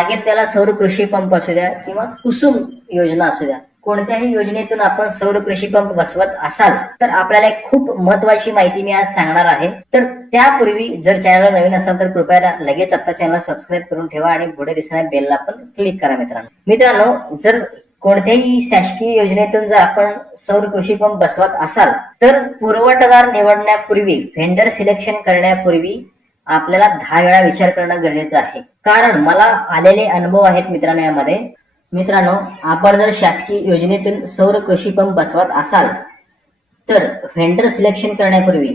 मागे त्याला सौर कृषी पंप असू द्या किंवा कुसुम योजना असू द्या. कोणत्याही योजनेतून आपण सौर कृषी पंप बसवत असाल तर आपल्याला एक खूप महत्वाची माहिती मी आज सांगणार आहे. तर त्यापूर्वी जर चॅनल नवीन असाल तर कृपया लगेच आता चॅनल सबस्क्राईब करून ठेवा आणि पुढे दिसणाऱ्या बेलला पण क्लिक करा मित्रांनो. मित्रांनो जर कोणत्याही शासकीय योजनेतून जर आपण सौर कृषी पंप बसवत असाल तर पुरवठादार निवडण्यापूर्वी व्हेंडर सिलेक्शन करण्यापूर्वी आपल्याला दहा वेळा विचार करणं गरजेचं आहे. कारण मला आलेले अनुभव आहेत मित्रांनो यामध्ये. मित्रांनो आपण जर शासकीय योजनेतून सौर कृषी पंप बसवत असाल तर व्हेंडर सिलेक्शन करण्यापूर्वी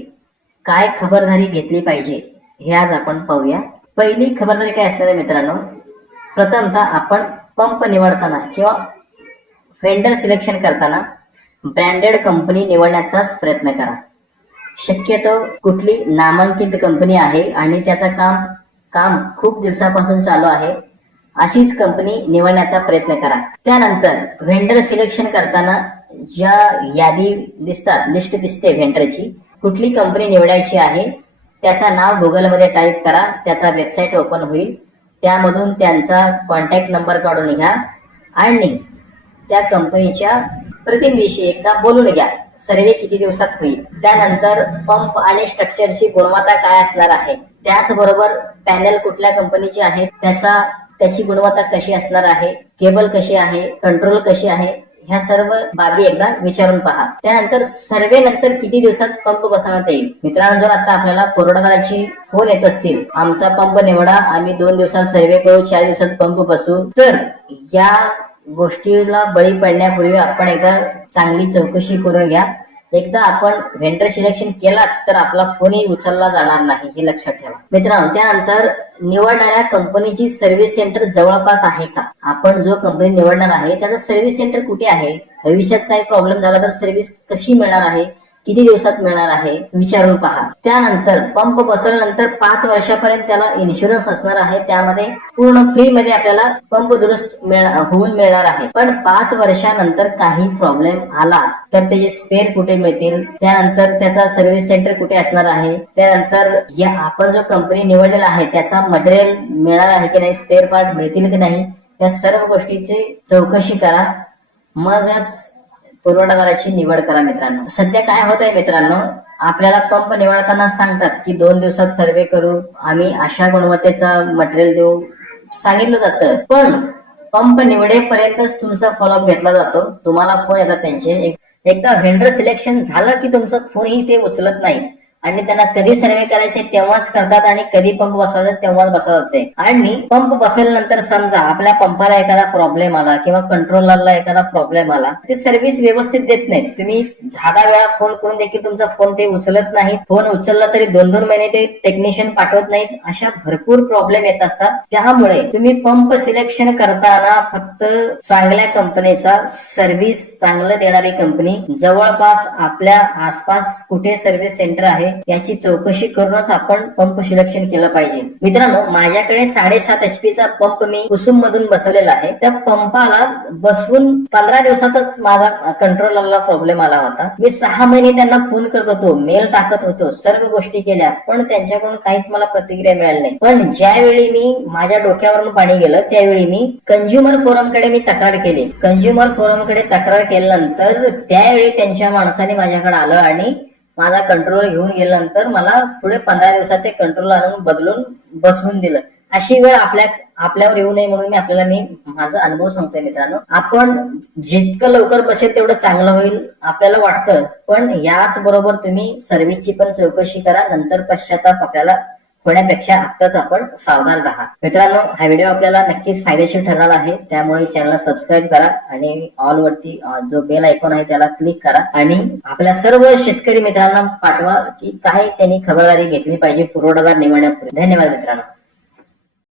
काय खबरदारी घेतली पाहिजे हे आज आपण पाहूया. पहिली खबरदारी काय असणार आहे मित्रांनो? प्रथमतः आपण पंप निवडताना किंवा व्हेंडर सिलेक्शन करताना ब्रँडेड कंपनी निवडण्याचाच प्रयत्न करा. शक्यतो कुठली नामांकित कंपनी आहे आणि त्याचं काम काम खूप दिवसापासून चालू आहे अशीच कंपनी निवडण्याचा प्रयत्न करा. त्यानंतर व्हेंडर सिलेक्शन करताना ज्या यादी दिसतात लिस्ट दिसते व्हेंडरची कुठली कंपनी निवडायची आहे त्याचं नाव गुगलमध्ये टाईप करा त्याचा वेबसाईट ओपन होईल त्यामधून त्यांचा कॉन्टॅक्ट नंबर काढून घ्या आणि त्या कंपनीच्या प्रतिनिधीशी एकदा बोलून घ्या. सर्वे किती दिवसात होईल? त्यानंतर पंप आणि स्ट्रक्चरची गुणवत्ता काय असणार आहे? त्याचबरोबर पॅनेल कुठल्या कंपनीची आहे? त्याचा त्याची गुणवत्ता कशी असणार आहे? केबल कशी आहे? कंट्रोल कशी आहे? ह्या सर्व बाबी एकदा विचारून पहा. त्यानंतर सर्वे नंतर किती दिवसात पंप बसवण्यात येईल? मित्रांनो जर आता आपल्याला कोरोनाची फोन येत असतील आमचा पंप निवडा. आम्ही दोन दिवसात सर्वे करू चार दिवसात पंप बसू तर या गोष्टीला बळी पडण्यापूर्वी आपण एकदा चांगली चौकशी करून घ्या. एकदा आपण व्हेंडर सिलेक्शन केला तर आपला फोनही उचलला जाणार नाही हे लक्षात ठेवा. मित्रांनो त्यानंतर निवडणाऱ्या कंपनीची सर्व्हिस सेंटर जवळपास आहे का? आपण जो कंपनी निवडणार आहे त्याचं सर्व्हिस सेंटर कुठे आहे? भविष्यात काही प्रॉब्लेम झाला तर सर्व्हिस कशी मिळणार आहे? किती दिवसात मिळणार आहे विचारून पहा. त्यानंतर पंप बसवल्यानंतर पाच वर्षापर्यंत त्याला इन्शुरन्स असणार आहे. त्यामध्ये पूर्ण फ्री मध्ये आपल्याला पंप दुरुस्त होऊन मिळणार आहे. पण पाच वर्षानंतर काही प्रॉब्लेम आला तर त्याचे स्पेअर कुठे मिळतील? त्यानंतर त्याचा सर्व्हिस सेंटर कुठे असणार आहे? त्यानंतर या आपण जो कंपनी निवडलेला आहे त्याचा मटेरियल मिळणार आहे की नाही? स्पेअर पार्ट मिळतील की नाही? या सर्व गोष्टीची चौकशी करा. मगच पुरवठादाराची निवड करा मित्रांनो. सध्या काय होत आहे मित्रांनो आपल्याला पंप निवडताना सांगतात की दोन दिवसात सर्वे करू आम्ही अशा गुणवत्तेचा मटेरियल देऊ सांगितलं जातं. पण पंप निवडेपर्यंतच तुमचा फॉलोअप घेतला जातो. तुम्हाला फोन येतात त्यांचे. एक- एकदा व्हेंडर सिलेक्शन झालं की तुमचा फोनही ते उचलत नाही आणि त्यांना कधी सर्वे करायचे तेव्हाच करतात आणि कधी पंप बसवायचा तेव्हाच बसवतात आणि पंप बसवल्यानंतर समजा आपल्या पंपाला एखादा प्रॉब्लेम आला किंवा कंट्रोलरला एखादा प्रॉब्लेम आला ते सर्व्हिस व्यवस्थित देत नाही. तुम्ही दहा दहा वेळा फोन करून देखील तुमचा फोन ते उचलत नाही. फोन उचलला तरी दोन दोन महिने ते टेक्निशियन पाठवत नाहीत. अशा भरपूर प्रॉब्लेम येत असतात. त्यामुळे तुम्ही पंप सिलेक्शन करताना फक्त चांगल्या कंपनीचा सर्व्हिस चांगलं देणारी कंपनी जवळपास आपल्या आसपास कुठे सर्व्हिस सेंटर आहे याची चौकशी करूनच आपण पंप सिलेक्शन केलं पाहिजे. मित्रांनो माझ्याकडे साडेसात एचपीचा पंप मी कुसुम मधून बसवलेला आहे. त्या पंपाला बसवून पंधरा दिवसातच माझा कंट्रोलरला प्रॉब्लेम आला होता. मी सहा महिने त्यांना फोन करत होतो मेल टाकत होतो सर्व गोष्टी केल्या पण त्यांच्याकडून काहीच मला प्रतिक्रिया मिळाली नाही. पण ज्यावेळी मी माझ्या डोक्यावरून पाणी गेलं त्यावेळी मी कंझ्युमर फोरमकडे मी तक्रार केली. कंझ्युमर फोरमकडे तक्रार केल्यानंतर त्यावेळी त्यांच्या माणसाने माझ्याकडे आलं आणि माझा कंट्रोल घेऊन गेल्यानंतर मला पुढे पंधरा दिवसात ते कंट्रोल आणून बदलून बसवून दिलं. अशी वेळ आपल्या आपल्यावर येऊ नये म्हणून मी आपल्याला मी माझा अनुभव सांगतोय मित्रांनो. आपण जितकं लवकर बसेल तेवढं चांगलं होईल आपल्याला वाटतं. पण याच बरोबर तुम्ही सर्व्हिसची पण चौकशी करा. नंतर पश्चाताप आपल्याला होण्यापेक्षा आत्ताच आपण सावधान राहा. मित्रांनो हा व्हिडिओ आपल्याला नक्कीच फायदेशीर ठरणार आहे. त्यामुळे चॅनलला सबस्क्राईब करा आणि ऑल वरती जो बेल आयकॉन आहे त्याला क्लिक करा. आणि आपल्या सर्व शेतकरी मित्रांना पाठवा की काय त्यांनी खबरदारी घेतली पाहिजे पुरवठादार निवडण्यापूर्वी. धन्यवाद मित्रांनो.